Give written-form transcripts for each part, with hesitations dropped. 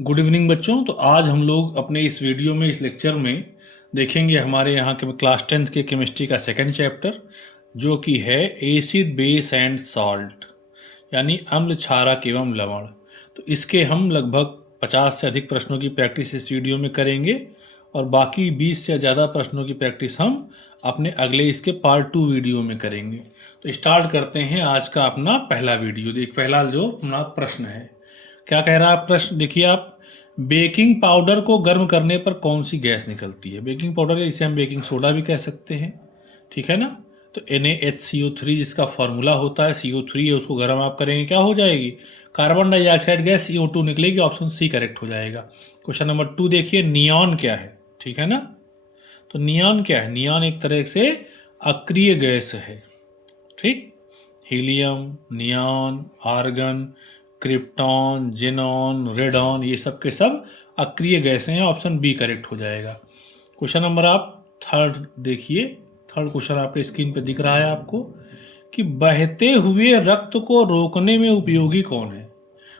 Good evening बच्चों। तो आज हम लोग अपने इस वीडियो में इस लेक्चर में देखेंगे हमारे यहाँ के क्लास 10th के केमिस्ट्री का सेकंड चैप्टर, जो कि है एसिड बेस एंड सॉल्ट, यानी अम्ल क्षारक एवं लवण। तो इसके हम लगभग 50 से अधिक प्रश्नों की प्रैक्टिस इस वीडियो में करेंगे और बाकी 20 से ज़्यादा प्रश्नों की प्रैक्टिस हम अपने अगले इसके पार्ट 2 वीडियो में करेंगे। तो स्टार्ट करते हैं आज का अपना पहला वीडियो। पहला जो अपना प्रश्न है, क्या कह रहा है प्रश्न, देखिए आप। बेकिंग पाउडर को गर्म करने पर कौन सी गैस निकलती है? बेकिंग पाउडर, इसे हम बेकिंग सोडा भी कह सकते हैं, ठीक है ना। तो NaHCO3 जिसका फॉर्मूला होता है, CO3 है, उसको गर्म आप करेंगे, क्या हो जाएगी? कार्बन डाइऑक्साइड गैस CO2 निकलेगी। ऑप्शन सी करेक्ट हो जाएगा। क्वेश्चन नंबर 2 देखिए, नियॉन क्या है, ठीक है ना। तो नियॉन क्या है? नियॉन एक तरह से अक्रिय गैस है, ठीक। Helium, neon, argon, krypton, xenon, radon, ये सब के सब अक्रिय गैसें हैं। ऑप्शन बी करेक्ट हो जाएगा। क्वेश्चन नंबर आप थर्ड देखिए। थर्ड क्वेश्चन आपके स्क्रीन पे दिख रहा है आपको कि बहते हुए रक्त को रोकने में उपयोगी कौन है?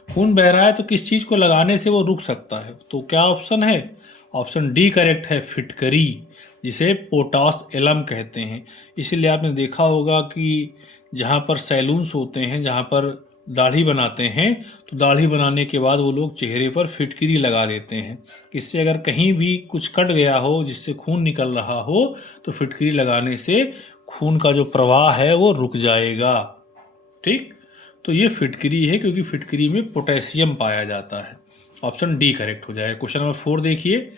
खून बह रहा है तो किस चीज़ को लगाने से वो रुक सकता है? तो क्या ऑप्शन है? ऑप्शन डी करेक्ट है, फिटकरी, जिसे पोटास एलम कहते हैं। इसीलिए आपने देखा होगा कि जहाँ पर सैलून्स होते हैं, जहाँ पर दाढ़ी बनाते हैं, तो दाढ़ी बनाने के बाद वो लोग चेहरे पर फिटकरी लगा देते हैं। इससे अगर कहीं भी कुछ कट गया हो जिससे खून निकल रहा हो, तो फिटकरी लगाने से खून का जो प्रवाह है वो रुक जाएगा, ठीक। तो ये फिटकरी है, क्योंकि फिटकरी में पोटेशियम पाया जाता है। ऑप्शन डी करेक्ट हो जाएगा। क्वेश्चन नंबर 4 देखिए,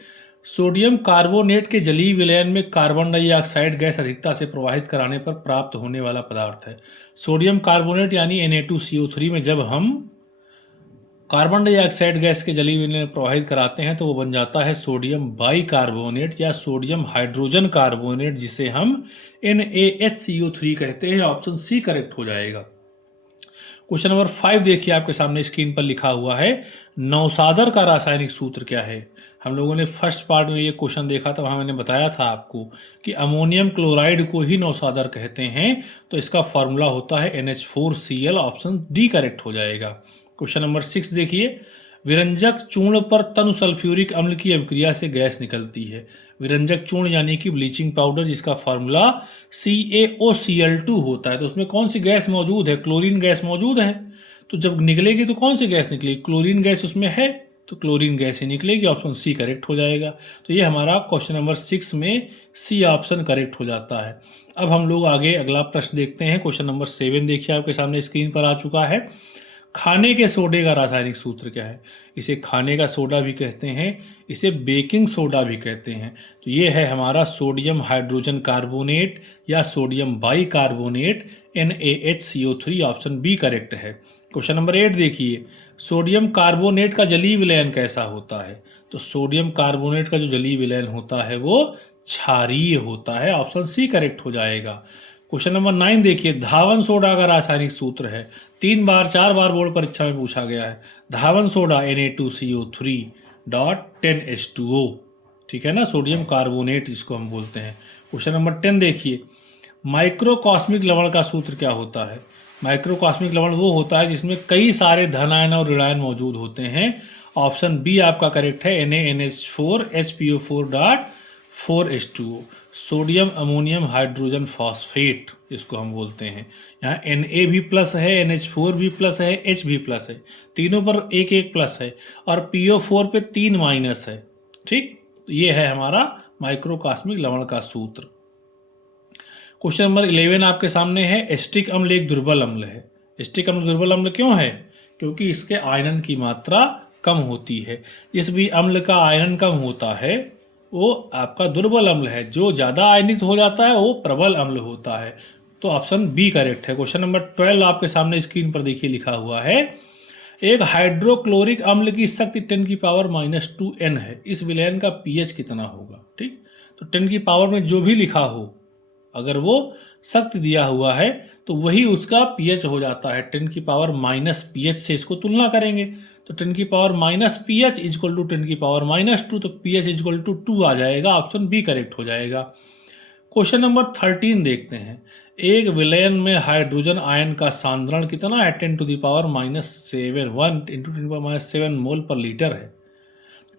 सोडियम कार्बोनेट के जलीय विलयन में कार्बन डाइऑक्साइड गैस अधिकता से प्रवाहित कराने पर प्राप्त होने वाला पदार्थ है। सोडियम कार्बोनेट यानी Na2CO3 में जब हम कार्बन डाइऑक्साइड गैस के जलीय विलयन में प्रवाहित कराते हैं तो वो बन जाता है सोडियम बाइकार्बोनेट या सोडियम हाइड्रोजन कार्बोनेट, जिसे हम NaHCO3 कहते हैं। ऑप्शन सी करेक्ट हो जाएगा। क्वेश्चन नंबर 5 देखिए, आपके सामने स्क्रीन पर लिखा हुआ है, नौसादर का रासायनिक सूत्र क्या है? हम लोगों ने फर्स्ट पार्ट में ये क्वेश्चन देखा था, वहाँ मैंने बताया था आपको कि अमोनियम क्लोराइड को ही नौसादर कहते हैं। तो इसका फॉर्मूला होता है NH4Cl। ऑप्शन डी करेक्ट हो जाएगा। क्वेश्चन नंबर 6 देखिए, विरंजक चूर्ण पर तनु सल्फ्यूरिक अम्ल की अभिक्रिया से गैस निकलती है। विरंजक चूर्ण यानी कि ब्लीचिंग पाउडर, जिसका फार्मूला CaOCl2 होता है। तो उसमें कौन सी गैस मौजूद है? क्लोरीन गैस मौजूद है। तो जब निकलेगी तो कौन सी गैस निकलेगी? क्लोरीन गैस उसमें है, तो क्लोरीन गैस ही निकलेगी। ऑप्शन सी करेक्ट हो जाएगा। तो ये हमारा क्वेश्चन नंबर 6 में सी ऑप्शन करेक्ट हो जाता है। अब हम लोग आगे अगला प्रश्न देखते हैं। क्वेश्चन नंबर 7 देखिए, आपके सामने स्क्रीन पर आ चुका है। खाने के सोडे का रासायनिक सूत्र क्या है? इसे खाने का सोडा भी कहते हैं, इसे बेकिंग सोडा भी कहते हैं। तो ये है हमारा सोडियम हाइड्रोजन कार्बोनेट या sodium bicarbonate, NaHCO3। Option B correct है। क्वेश्चन नंबर 8 देखिए, सोडियम कार्बोनेट का जलीय विलयन कैसा होता है? तो सोडियम कार्बोनेट का जो जलीय विलयन होता है वो क्षारीय होता है। ऑप्शन सी करेक्ट हो जाएगा। क्वेश्चन नंबर 9 देखिए, धावन सोडा का रासायनिक सूत्र है। 3 बार 4 बार बोर्ड परीक्षा में पूछा गया है। धावन सोडा Na2CO3 डॉट 10H2O, ठीक है ना, सोडियम कार्बोनेट जिसको हम बोलते हैं। क्वेश्चन नंबर 10 देखिए, माइक्रोकॉस्मिक लवण का सूत्र क्या होता है? माइक्रोकॉस्मिक लवण वो होता है जिसमें कई सारे धनायन और ऋणायन मौजूद होते हैं। ऑप्शन बी आपका करेक्ट है, NaNH4HPO4 dot 4H2O, sodium ammonium hydrogen phosphate जिसको हम बोलते हैं। यहाँ Na भी प्लस है, NH4 भी प्लस है, H भी प्लस है, तीनों पर एक एक प्लस है और PO4 पे 3 माइनस है, ठीक। तो ये है हमारा माइक्रोकॉस्मिक लवण का सूत्र। क्वेश्चन नंबर 11 आपके सामने है, एस्टिक अम्ल एक दुर्बल अम्ल है। एस्टिक अम्ल दुर्बल अम्ल क्यों है? क्योंकि इसके आयरन की मात्रा कम होती है। जिस भी अम्ल का आयरन कम होता है वो आपका दुर्बल अम्ल है। जो ज़्यादा आयनित हो जाता है वो प्रबल अम्ल होता है। तो ऑप्शन बी करेक्ट है। क्वेश्चन नंबर 12 आपके सामने स्क्रीन पर देखिए लिखा हुआ है, एक हाइड्रोक्लोरिक अम्ल की शक्ति 10⁻⁻2N है। इस विलयन का pH कितना होगा? ठीक, तो 10 की पावर में जो भी लिखा हो, अगर वो शक्ति दिया हुआ है तो वही उसका pH हो जाता है। 10 की पावर माइनस pH से इसको तुलना करेंगे तो 10 की power minus pH is equal to 10 की पावर -2, तो pH इजक्वल टू 2 आ जाएगा। ऑप्शन बी करेक्ट हो जाएगा। क्वेश्चन नंबर 13 देखते हैं, एक विलयन में हाइड्रोजन आयन का सांद्रण कितना है? 10⁻⁻7 1 × 10⁻⁻7 मोल पर लीटर है।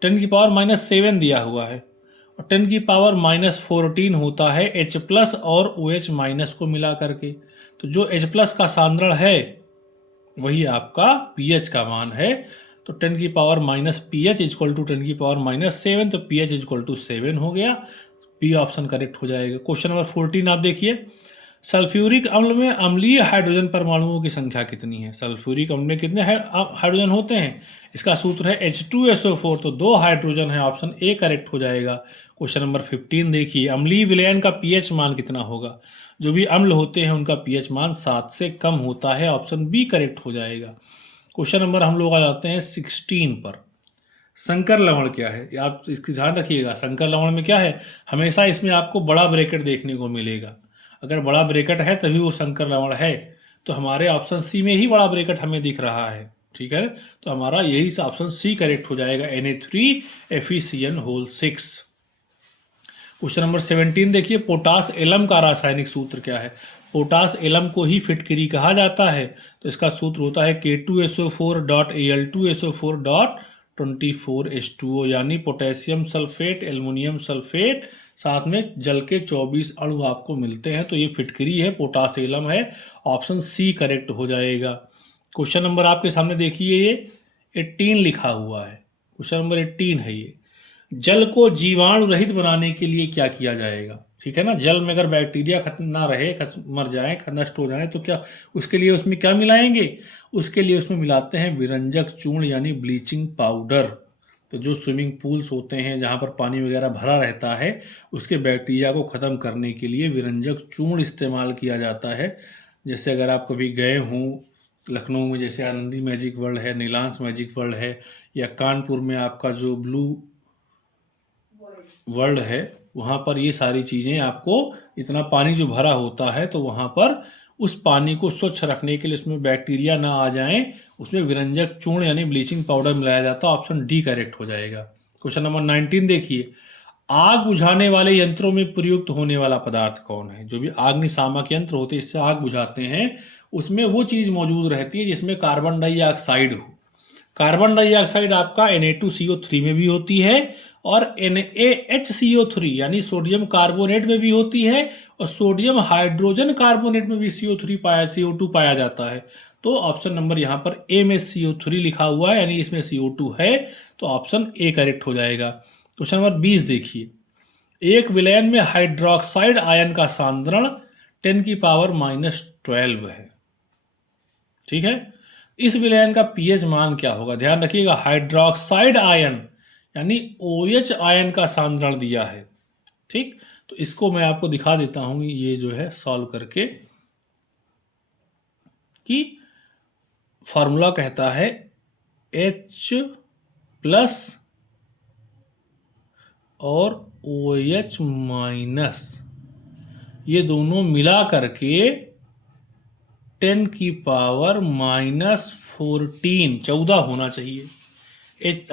10 की पावर -7 दिया हुआ है और 10 की पावर -14 होता है H प्लस और OH माइनस को मिला करके। तो जो H प्लस का सांद्रण है वही आपका pH का मान है। तो 10 की पावर -pH इक्वल टू 10 की पावर -7, तो pH इक्वल टू 7 हो गया। बी ऑप्शन करेक्ट हो जाएगा। क्वेश्चन नंबर 14 आप देखिए, सल्फ्यूरिक अम्ल में अम्लीय हाइड्रोजन परमाणुओं की संख्या कितनी है। सल्फ्यूरिक अम्ल में कितने हाइड्रोजन होते हैं? इसका सूत्र है H2SO4, तो 2 हाइड्रोजन है, ऑप्शन ए करेक्ट हो जाएगा। क्वेश्चन नंबर 15 देखिए, अम्लीय विलयन का पीएच मान कितना होगा। जो भी अम्ल होते हैं उनका पीएच मान 7 से कम होता है, ऑप्शन बी करेक्ट हो जाएगा। क्वेश्चन नंबर हम लोग आ जाते हैं 16 पर। संकर लवण क्या है, आप इसकी ध्यान रखिएगा। संकर लवण में क्या है, हमेशा इसमें आपको बड़ा ब्रैकेट देखने को मिलेगा। अगर बड़ा ब्रैकेट है तभी वो संकर लवण है। तो हमारे ऑप्शन सी में ही बड़ा ब्रैकेट हमें दिख रहा है, ठीक है। तो हमारा यही ऑप्शन सी करेक्ट हो जाएगा, Na3FeCN6। क्वेश्चन नंबर 17 देखिए, पोटास एलम का रासायनिक सूत्र क्या है। पोटास एलम को ही फिटकरी कहा जाता है, तो इसका सूत्र होता है K2SO4.Al2SO4.24H2O, यानी पोटेशियम सल्फेट, एल्युमिनियम सल्फेट, साथ में जल के 24 अणु आपको मिलते हैं। तो ये फिटकरी है, पोटास एलम है, ऑप्शन सी करेक्ट हो जाएगा। क्वेश्चन नंबर आपके सामने देखिए, ये 18 लिखा हुआ है। क्वेश्चन नंबर 18 है ये, जल को जीवाणु रहित बनाने के लिए क्या किया जाएगा, ठीक है ना। जल में अगर बैक्टीरिया खत्म ना रहे, मर जाए, नष्ट हो जाए, तो क्या उसके लिए उसमें क्या मिलाएंगे, उसके लिए उसमें मिलाते हैं विरंजक चूर्ण यानी ब्लीचिंग पाउडर। तो जो स्विमिंग पूल्स होते हैं जहाँ पर पानी वगैरह भरा रहता है, उसके बैक्टीरिया को ख़त्म करने के लिए विरंजक चूर्ण इस्तेमाल किया जाता है। जैसे अगर आप कभी गए हों लखनऊ में, जैसे आनंदी मैजिक वर्ल्ड है, नीलांश मैजिक वर्ल्ड है, या कानपुर में आपका जो ब्लू वर्ल्ड है, वहाँ पर ये सारी चीज़ें आपको, इतना पानी जो भरा होता है, तो वहाँ पर उस पानी को स्वच्छ रखने के लिए, उसमें बैक्टीरिया ना आ जाएं, उसमें विरंजक चूर्ण यानी ब्लीचिंग पाउडर मिलाया जाता है, ऑप्शन डी करेक्ट हो जाएगा। क्वेश्चन नंबर 19 देखिए, आग बुझाने वाले यंत्रों में प्रयुक्त होने वाला पदार्थ कौन है। जो भी अग्निशामक यंत्र होते हैं, इससे आग बुझाते हैं, उसमें वो चीज़ मौजूद रहती है जिसमें कार्बन डाइऑक्साइड हो। कार्बन डाइऑक्साइड आपका Na2CO3 में भी होती है और NaHCO3 यानी सोडियम कार्बोनेट में भी होती है, और सोडियम हाइड्रोजन कार्बोनेट में भी CO2 पाया जाता है। तो ऑप्शन नंबर यहाँ पर ए में CO3 लिखा हुआ है, यानी इसमें CO2 है, तो ऑप्शन ए करेक्ट हो जाएगा। क्वेश्चन नंबर 20 देखिए, एक विलयन में हाइड्रोक्साइड आयन का सांद्रण 10 की पावर -12 है, ठीक है। इस विलयन का पीएच मान क्या होगा, ध्यान रखिएगा। हाइड्रोक्साइड आयन यानी OH आयन का सांद्रण दिया है, ठीक। तो इसको मैं आपको दिखा देता हूं, ये जो है सॉल्व करके, कि फॉर्मूला कहता है H+ और OH-, ये दोनों मिला करके 10 की पावर -14 होना चाहिए।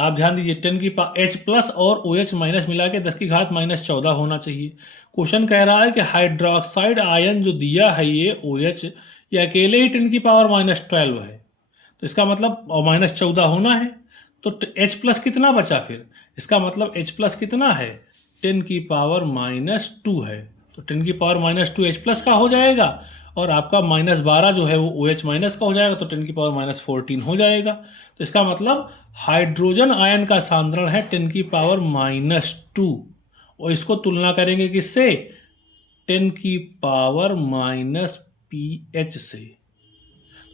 आप ध्यान दीजिए, 10 की पावर H+ और OH- मिला के 10 की घात -14 होना चाहिए। क्वेश्चन कह रहा है कि हाइड्रोक्साइड आयन जो दिया है ये OH, ये अकेले ही 10 की पावर -12 है, तो इसका मतलब -14 होना है। तो H+ कितना बचा फिर, इसका मतलब H+ कितना है, 10 की पावर -2 है, तो 10 की पावर -2 H+ का हो जाएगा, और आपका -12 जो है वो OH- का हो जाएगा, तो 10 की पावर -14 हो जाएगा। तो इसका मतलब हाइड्रोजन आयन का सांद्रण है 10 की पावर -2, और इसको तुलना करेंगे किससे, 10 की पावर -pH से।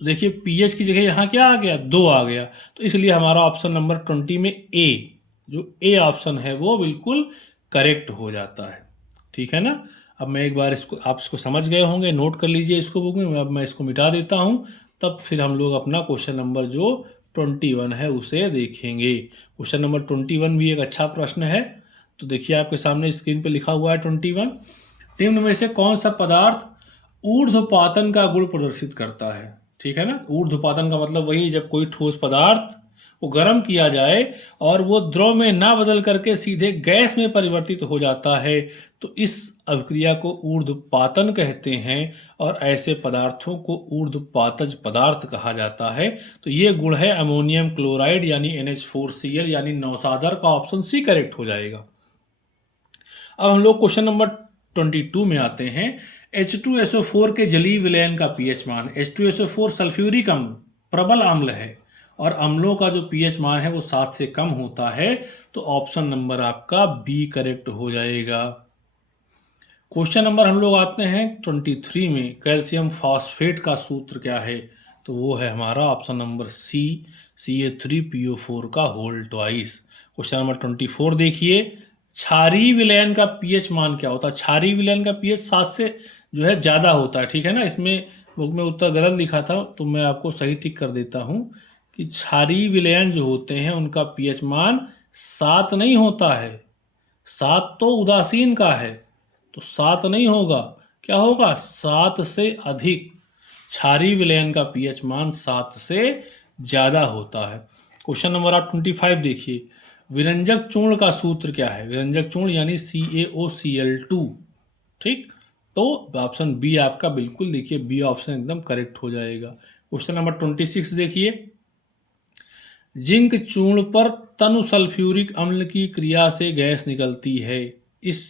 तो देखिए pH की जगह यहाँ क्या आ गया, 2 आ गया, तो इसलिए हमारा ऑप्शन नंबर 20 में ए, जो ए ऑप्शन है वो बिल्कुल करेक्ट हो जाता है, ठीक है ना। अब मैं एक बार इसको, आप इसको समझ गए होंगे, नोट कर लीजिए इसको बुक में। अब मैं इसको मिटा देता हूँ, तब फिर हम लोग अपना क्वेश्चन नंबर जो 21 है उसे देखेंगे। क्वेश्चन नंबर 21 भी एक अच्छा प्रश्न है। तो देखिए आपके सामने स्क्रीन पे लिखा हुआ है 21, निम्न में से कौन सा पदार्थ ऊर्ध्वपातन का गुण प्रदर्शित करता है, ठीक है ना। ऊर्ध्वपातन का मतलब वही, जब कोई ठोस पदार्थ वो गर्म किया जाए और वो द्रव में ना बदल करके सीधे गैस में परिवर्तित हो जाता है, तो इस अभिक्रिया को ऊर्ध्वपातन कहते हैं और ऐसे पदार्थों को ऊर्ध्वपातज पदार्थ कहा जाता है। तो ये गुण है अमोनियम क्लोराइड यानी NH4Cl यानी नौसादर का ऑप्शन सी करेक्ट हो जाएगा। अब हम लोग क्वेश्चन नंबर 22 में आते हैं। H2SO4 के जलीय विलयन का pH मान, H2SO4 सल्फ्यूरिक अम्ल प्रबल अम्ल है और अम्लों का जो pH मान है वो 7 से कम होता है, तो ऑप्शन नंबर आपका बी करेक्ट हो जाएगा। क्वेश्चन नंबर हम लोग आते हैं 23 में, कैल्शियम फॉस्फेट का सूत्र क्या है, तो वो है हमारा ऑप्शन नंबर सी, Ca3PO4 का होल ट्वाइस। क्वेश्चन नंबर 24 देखिए, क्षारीय विलयन का pH मान क्या होता है। क्षारीय विलयन का pH 7 से जो है ज़्यादा होता है, ठीक है ना। इसमें बुक में उत्तर गलत लिखा था तो मैं आपको सही टिक कर देता हूँ कि क्षारीय विलयन जो होते हैं उनका pH मान 7 नहीं होता है। 7 तो उदासीन का है, तो 7 नहीं होगा, क्या होगा 7 से अधिक। क्षारीय विलयन का pH मान 7 से ज़्यादा होता है। क्वेश्चन नंबर आप 25 देखिए, विरंजक चूर्ण का सूत्र क्या है। विरंजक चूर्ण यानी CaOCl2, ठीक। तो ऑप्शन बी आपका बिल्कुल देखिए, बी ऑप्शन एकदम करेक्ट हो जाएगा। क्वेश्चन नंबर 26 देखिए, जिंक चूर्ण पर तनु सल्फ्यूरिक अम्ल की क्रिया से गैस निकलती है। इस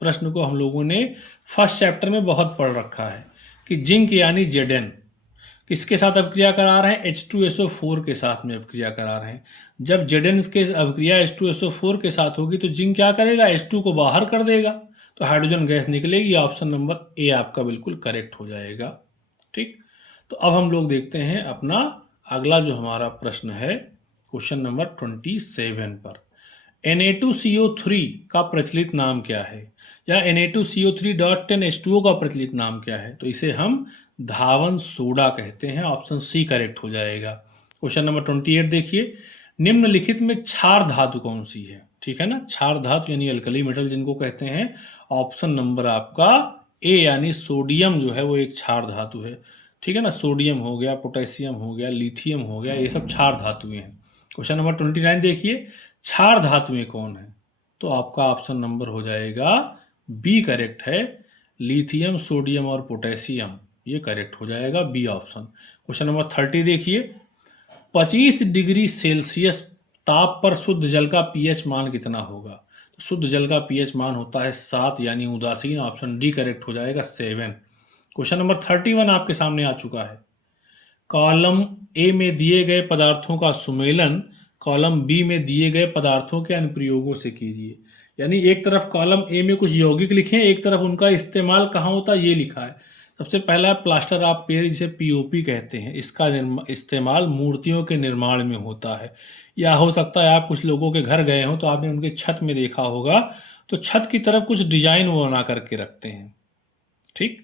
प्रश्न को हम लोगों ने फर्स्ट चैप्टर में बहुत पढ़ रखा है कि जिंक यानी Zn किसके साथ अभिक्रिया करा रहे हैं, H2SO4 के साथ में अभिक्रिया करा रहे हैं। जब Zn के अभिक्रिया H2SO4 के साथ होगी तो जिंक क्या करेगा, H2 को बाहर कर देगा, तो हाइड्रोजन गैस निकलेगी। ऑप्शन नंबर ए आपका बिल्कुल करेक्ट हो जाएगा, ठीक। तो अब हम लोग देखते हैं अपना अगला जो हमारा प्रश्न है क्वेश्चन नंबर 27 पर। Na2CO3 का प्रचलित नाम क्या है, या Na2CO3.10H2O का प्रचलित नाम क्या है, तो इसे हम धावन सोडा कहते हैं। ऑप्शन सी करेक्ट हो जाएगा। क्वेश्चन नंबर 28 देखिए, निम्नलिखित में क्षार धातु कौन सी है, ठीक है ना। क्षार धातु यानी अल्कली मेटल जिनको कहते हैं, ऑप्शन नंबर आपका ए यानी सोडियम जो है वो एक क्षार धातु है, ठीक है ना। सोडियम हो गया, पोटेशियम हो गया, लिथियम हो गया, ये सब क्षार धातुएं हैं। क्वेश्चन नंबर 29 देखिए, क्षार धातुएं कौन है, तो आपका ऑप्शन नंबर हो जाएगा बी करेक्ट है, लिथियम, सोडियम और पोटेशियम, ये करेक्ट हो जाएगा बी ऑप्शन। क्वेश्चन नंबर 30 देखिए, 25 डिग्री सेल्सियस ताप पर शुद्ध जल का pH मान कितना होगा, तो शुद्ध जल का pH मान होता है 7 यानी उदासीन। ऑप्शन डी करेक्ट हो जाएगा 7। क्वेश्चन नंबर 31 आपके सामने आ चुका है। कॉलम ए में दिए गए पदार्थों का सुमेलन कॉलम बी में दिए गए पदार्थों के अनुप्रयोगों से कीजिए। यानी एक तरफ कॉलम ए में कुछ यौगिक लिखे हैं, एक तरफ उनका इस्तेमाल कहाँ होता है ये लिखा है। सबसे पहला प्लास्टर ऑफ पेरिस, जिसे POP कहते हैं, इसका इस्तेमाल मूर्तियों के निर्माण में होता है। या हो सकता है आप कुछ लोगों के घर गए हो तो आपने उनके छत में देखा होगा, तो छत की तरफ कुछ डिजाइन वो बना करके रखते हैं, ठीक।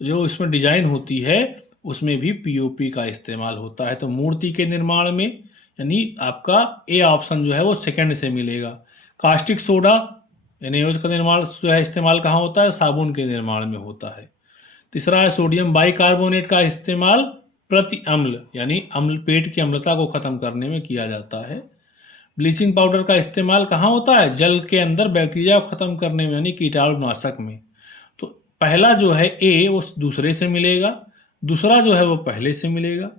जो इसमें डिजाइन होती है उसमें भी POP का इस्तेमाल होता है। तो मूर्ति के निर्माण में यानी आपका ए ऑप्शन जो है वो सेकंड से मिलेगा। कास्टिक सोडा NaOH का निर्माण जो है इस्तेमाल कहाँ होता है, साबुन के निर्माण में होता है। तीसरा है सोडियम बाइकार्बोनेट का इस्तेमाल प्रति अम्ल यानी अम्ल पेट की अम्लता को खत्म करने में किया जाता है। ब्लीचिंग पाउडर का इस्तेमाल कहाँ होता है, जल के अंदर बैक्टीरिया को खत्म करने में यानी कीटाणुनाशक में। तो पहला जो है ए वो दूसरे से मिलेगा, दूसरा जो है वो पहले से मिलेगा,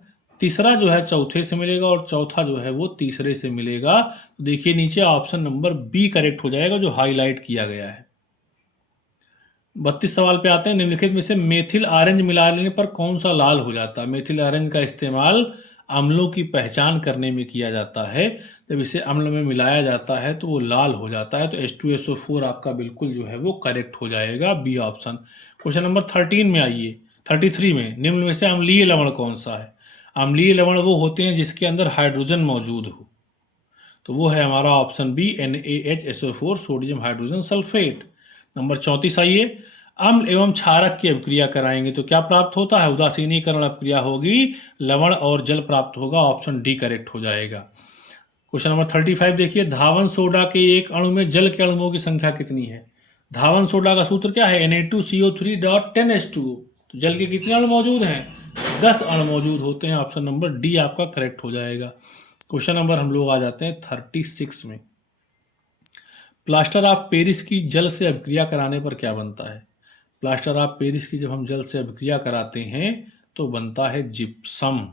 तीसरा जो है चौथे से मिलेगा और चौथा जो है वो तीसरे से मिलेगा। तो देखिए नीचे ऑप्शन नंबर बी करेक्ट हो जाएगा जो हाईलाइट किया गया है। 32 सवाल पे आते हैं, निम्नलिखित में से मेथिल ऑरेंज मिला लेने पर कौन सा लाल हो जाता है। मेथिल ऑरेंज का इस्तेमाल अम्लों की पहचान करने में किया जाता है। जब इसे अम्ल में मिलाया जाता है तो वो लाल हो जाता है। तो H2SO4 आपका बिल्कुल जो है वो करेक्ट हो जाएगा, बी ऑप्शन। क्वेश्चन नंबर 13 में आइए, 33 में, निम्न में से अम्लीय लवण कौन सा है। अम्लीय लवण वो होते हैं जिसके अंदर हाइड्रोजन मौजूद हो, तो वो है हमारा option B NaHSO4 sodium hydrogen sulphate. Number 34 आइए, अम्ल एवं क्षारक की अभिक्रिया कराएंगे तो क्या प्राप्त होता है, उदासीनीकरण अभिक्रिया होगी, लवण और जल प्राप्त होगा। ऑप्शन डी करेक्ट हो जाएगा। क्वेश्चन नंबर 35 देखिए, धावन सोडा के एक अणु में जल के अणुओं की संख्या कितनी है। धावन सोडा का सूत्र क्या है, Na2CO3.10H2O। तो जल के कितने अणु मौजूद हैं, 10 अणु मौजूद होते हैं। ऑप्शन नंबर डी आपका करेक्ट हो जाएगा। क्वेश्चन नंबर हम लोग आ जाते हैं 36 में। प्लास्टर ऑफ पेरिस की जल से अभिक्रिया कराने पर क्या बनता है? प्लास्टर ऑफ पेरिस की जब हम जल से अभिक्रिया कराते हैं तो बनता है जिप्सम।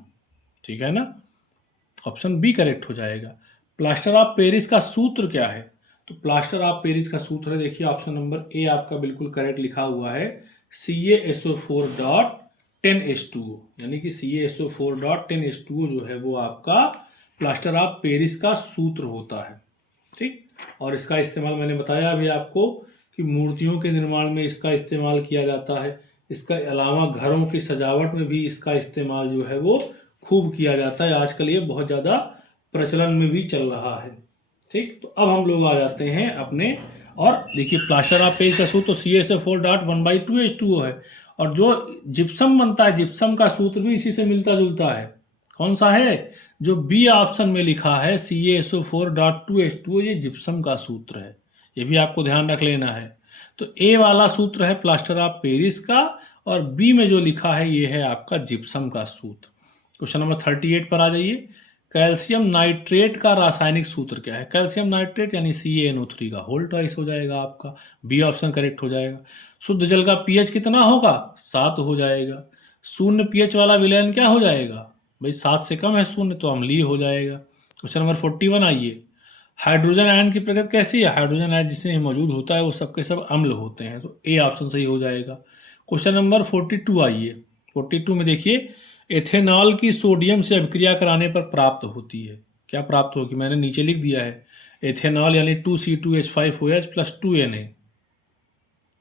ठीक है ना, ऑप्शन बी करेक्ट हो जाएगा। प्लास्टर ऑफ पेरिस का सूत्र क्या है? तो प्लास्टर ऑफ पेरिस का सूत्र है, देखिए ऑप्शन नंबर ए आपका बिल्कुल करेक्ट लिखा हुआ है, CaSO4.10H2O, यानी कि CaSO4.10H2O जो है वो आपका प्लास्टर ऑफ पेरिस का सूत्र होता है। ठीक, और इसका इस्तेमाल मैंने बताया अभी आपको कि मूर्तियों के निर्माण में इसका इस्तेमाल किया जाता है। इसका अलावा घरों की सजावट में भी इसका इस्तेमाल जो है वो खूब किया जाता है। आजकल ये बहुत ज़्यादा प्रचलन में भी चल रहा है। ठीक, तो अब हम लोग आ जाते हैं अपने, और देखिए प्लास्टर ऑफ पेरिस का सूत्र तो CaSO4.1/2H2O है, और जो जिप्सम बनता है, जिप्सम का सूत्र भी इसी से मिलता जुलता है। कौन सा है? जो बी ऑप्शन में लिखा है CaSO4.2H2O, ये जिप्सम का सूत्र है, ये भी आपको ध्यान रख लेना है। तो ए वाला सूत्र है प्लास्टर ऑफ पेरिस का, और बी में जो लिखा है ये है आपका जिप्सम का सूत्र। क्वेश्चन नंबर 38 पर आ जाइए। कैल्शियम नाइट्रेट का रासायनिक सूत्र क्या है? कैल्शियम नाइट्रेट यानी CaNO3 का होल ट्वाइस हो जाएगा आपका, बी ऑप्शन करेक्ट हो जाएगा। शुद्ध जल का पीएच कितना होगा? 7 हो जाएगा। शून्य पीएच वाला विलयन क्या हो जाएगा? भाई 7 से कम है शून्य तो अम्लीय हो जाएगा। क्वेश्चन नंबर 41 आइए। हाइड्रोजन आयन की प्रकृति कैसी है? हाइड्रोजन आयन जिसमें मौजूद होता है वो सबके सब अम्ल होते हैं, तो ए ऑप्शन सही हो जाएगा। क्वेश्चन नंबर 42 आइए। 42 में देखिए, एथेनॉल की सोडियम से अभिक्रिया कराने पर प्राप्त होती है, क्या प्राप्त होगी? मैंने नीचे लिख दिया है, एथेनॉल यानी 2C2H5OH + 2Na।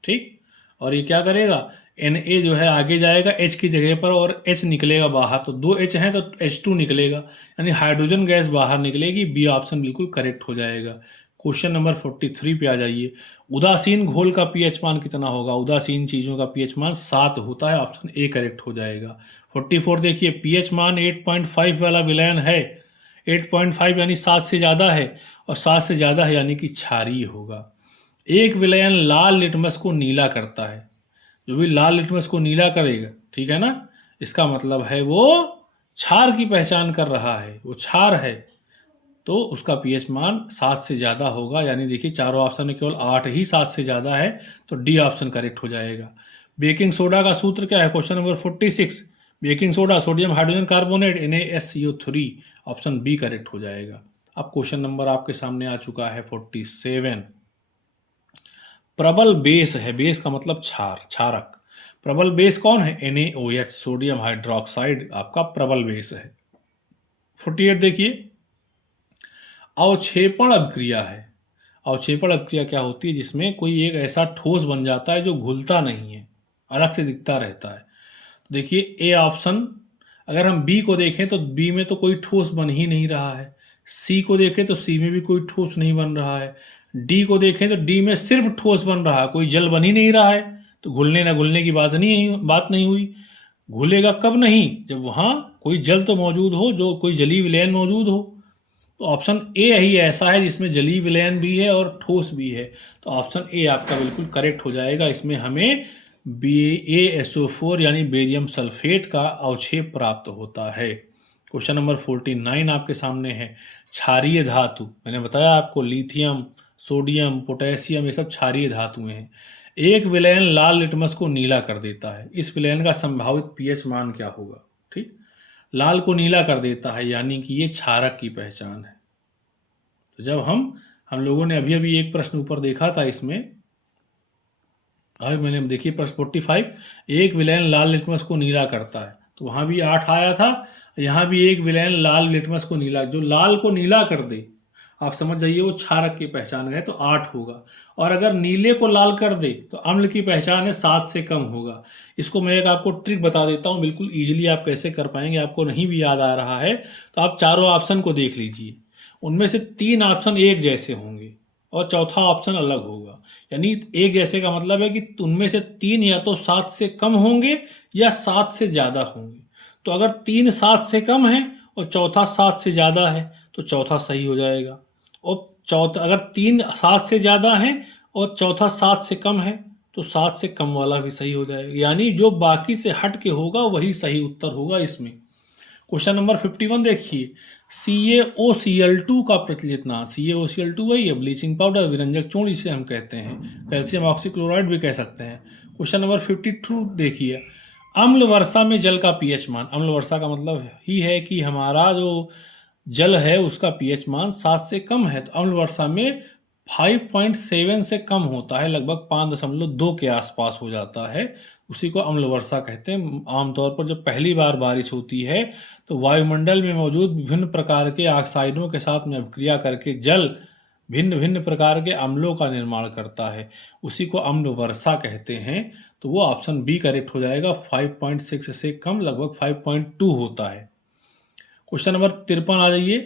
ठीक, और ये क्या करेगा? Na जो है आगे जाएगा H की जगह पर, और H निकलेगा बाहर, तो 2 H हैं तो H2 निकलेगा, यानी हाइड्रोजन गैस बाहर निकलेगी। बी ऑप्शन बिल्कुल करेक्ट हो जाएगा। क्वेश्चन नंबर 43 पे आ जाइए। उदासीन घोल का पीएच मान कितना होगा? उदासीन चीज़ों का पीएच मान 7 होता है, ऑप्शन ए करेक्ट हो जाएगा। 44 देखिए, पीएच मान 8.5 वाला विलयन है, 8.5 यानी 7 से ज़्यादा है, और 7 से ज़्यादा है यानी कि क्षारीय होगा। एक विलयन लाल लिटमस को नीला करता है, जो भी लाल लिटमस को नीला करेगा, ठीक है ना, इसका मतलब है वो क्षार की पहचान कर रहा है, वो क्षार है, तो उसका पीएच मान 7 से ज़्यादा होगा। यानी देखिए चारों ऑप्शन में केवल 8 ही 7 से ज़्यादा है, तो डी ऑप्शन करेक्ट हो जाएगा। बेकिंग सोडा का सूत्र क्या है? Question number 46। Baking soda sodium hydrogen carbonate NaSCO3, option B correct हो जाएगा। अब क्वेश्चन नंबर आपके सामने आ चुका है 47। प्रबल बेस है, बेस का मतलब क्षार, क्षारक। प्रबल बेस कौन है? NaOH, सोडियम हाइड्रोक्साइड आपका प्रबल बेस है। 48 देखिए, अवक्षेपण अभिक्रिया है। अवक्षेपण अभिक्रिया क्या होती है? जिसमें कोई एक ऐसा ठोस बन जाता है जो घुलता नहीं है, अलग से दिखता रहता है। देखिए ए ऑप्शन, अगर हम बी को देखें तो बी में तो कोई ठोस बन ही नहीं रहा है, सी को देखें तो सी में भी कोई ठोस नहीं बन रहा है, डी को देखें तो डी में सिर्फ ठोस बन रहा है, कोई जल बन ही नहीं रहा है, तो घुलने ना घुलने की बात नहीं हुई। घुलेगा कब? नहीं, जब वहाँ कोई जल तो मौजूद हो, जो कोई जलीय विलयन मौजूद हो। तो ऑप्शन ए ही ऐसा है जिसमें जलीय विलयन भी है और ठोस भी है, तो ऑप्शन ए आपका बिल्कुल करेक्ट हो जाएगा। इसमें हमें BaSO4 यानी बेरियम सल्फेट का अवक्षेप प्राप्त होता है। क्वेश्चन नंबर 49 आपके सामने है। क्षारीय धातु, मैंने बताया आपको लिथियम, सोडियम, पोटेशियम, ये सब क्षारीय धातुएं हैं। एक विलयन लाल लिटमस को नीला कर देता है, इस विलयन का संभावित पीएच मान क्या होगा? ठीक, लाल को नीला कर देता है यानी कि ये क्षारक की पहचान है। तो जब हम लोगों ने अभी अभी एक प्रश्न ऊपर देखा था, इसमें अभी मैंने देखिए प्रश्न 45, एक विलयन लाल लिटमस को नीला करता है, तो वहाँ भी 8 आया था, यहाँ भी एक विलयन लाल लिटमस को नीला, जो लाल को नीला कर दे, आप समझ जाइए वो क्षारक की पहचान है, तो 8 होगा। और अगर नीले को लाल कर दे तो अम्ल की पहचान है, 7 से कम होगा। इसको मैं एक आपको ट्रिक बता देता हूँ, बिल्कुल ईजिली आप कैसे कर पाएंगे, आपको नहीं भी याद आ रहा है तो आप चारों ऑप्शन को देख लीजिए, उनमें से 3 ऑप्शन एक जैसे होंगे और चौथा ऑप्शन अलग होगा। यानी एक जैसे का मतलब है कि उनमें से 3 या तो 7 से कम होंगे या 7 से ज़्यादा होंगे। तो अगर 3 7 से कम है और चौथा 7 से ज़्यादा है तो चौथा सही हो जाएगा, और चौथा अगर 3 7 से ज़्यादा है और चौथा 7 से कम है तो 7 से कम वाला भी सही हो जाएगा। यानी जो बाकी से हट के होगा वही सही उत्तर होगा इसमें। क्वेश्चन नंबर 51 देखिए, CaOCl2 का प्रचलित नाम। CaOCl2 वही है, ब्लीचिंग पाउडर, विरंजक चूर्ण जिसे हम कहते हैं, कैल्शियम ऑक्सीक्लोराइड भी कह सकते हैं। क्वेश्चन नंबर 52 देखिए, अम्ल वर्षा में जल का पीएच मान। अम्ल वर्षा का मतलब ही है कि हमारा जो जल है उसका पीएच मान 7 से कम है, तो अम्ल वर्षा में 5.7 से कम होता है, लगभग 5.2 के आसपास हो जाता है, उसी को अम्ल वर्षा कहते हैं। आमतौर पर जब पहली बार बारिश होती है तो वायुमंडल में मौजूद विभिन्न प्रकार के ऑक्साइडों के साथ में अभिक्रिया करके जल भिन्न भिन्न प्रकार के अम्लों का निर्माण करता है, उसी को अम्ल वर्षा कहते हैं। तो वो ऑप्शन बी करेक्ट हो जाएगा, 5.6 से कम लगभग 5.2 होता है। क्वेश्चन नंबर 53 आ जाइए,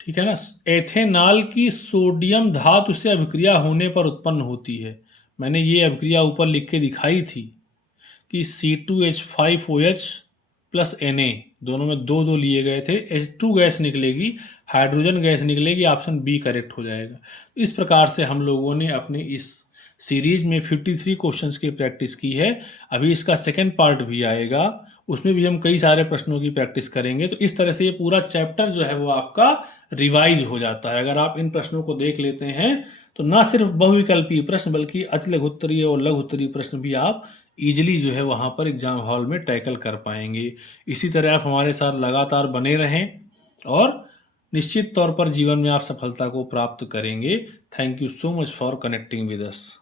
ठीक है ना। एथेनॉल की सोडियम धातु से अभिक्रिया होने पर उत्पन्न होती है। मैंने ये अभिक्रिया ऊपर लिख के दिखाई थी कि C2H5OH प्लस Na, दोनों में दो दो लिए गए थे, H2 गैस निकलेगी, हाइड्रोजन गैस निकलेगी, ऑप्शन बी करेक्ट हो जाएगा। इस प्रकार से हम लोगों ने अपने इस सीरीज में 53 क्वेश्चंस की प्रैक्टिस की है। अभी इसका सेकंड पार्ट भी आएगा, उसमें भी हम कई सारे प्रश्नों की प्रैक्टिस करेंगे। तो इस तरह से ये पूरा चैप्टर जो है वो आपका रिवाइज हो जाता है। अगर आप इन प्रश्नों को देख लेते हैं तो ना सिर्फ बहुविकल्पीय प्रश्न बल्कि अति लघु उत्तरीय और लघु उत्तरीय प्रश्न भी आप इजीली जो है वहाँ पर एग्जाम हॉल में टैकल कर पाएंगे। इसी तरह आप हमारे साथ लगातार बने रहें और निश्चित तौर पर जीवन में आप सफलता को प्राप्त करेंगे। Thank you so much for connecting with us.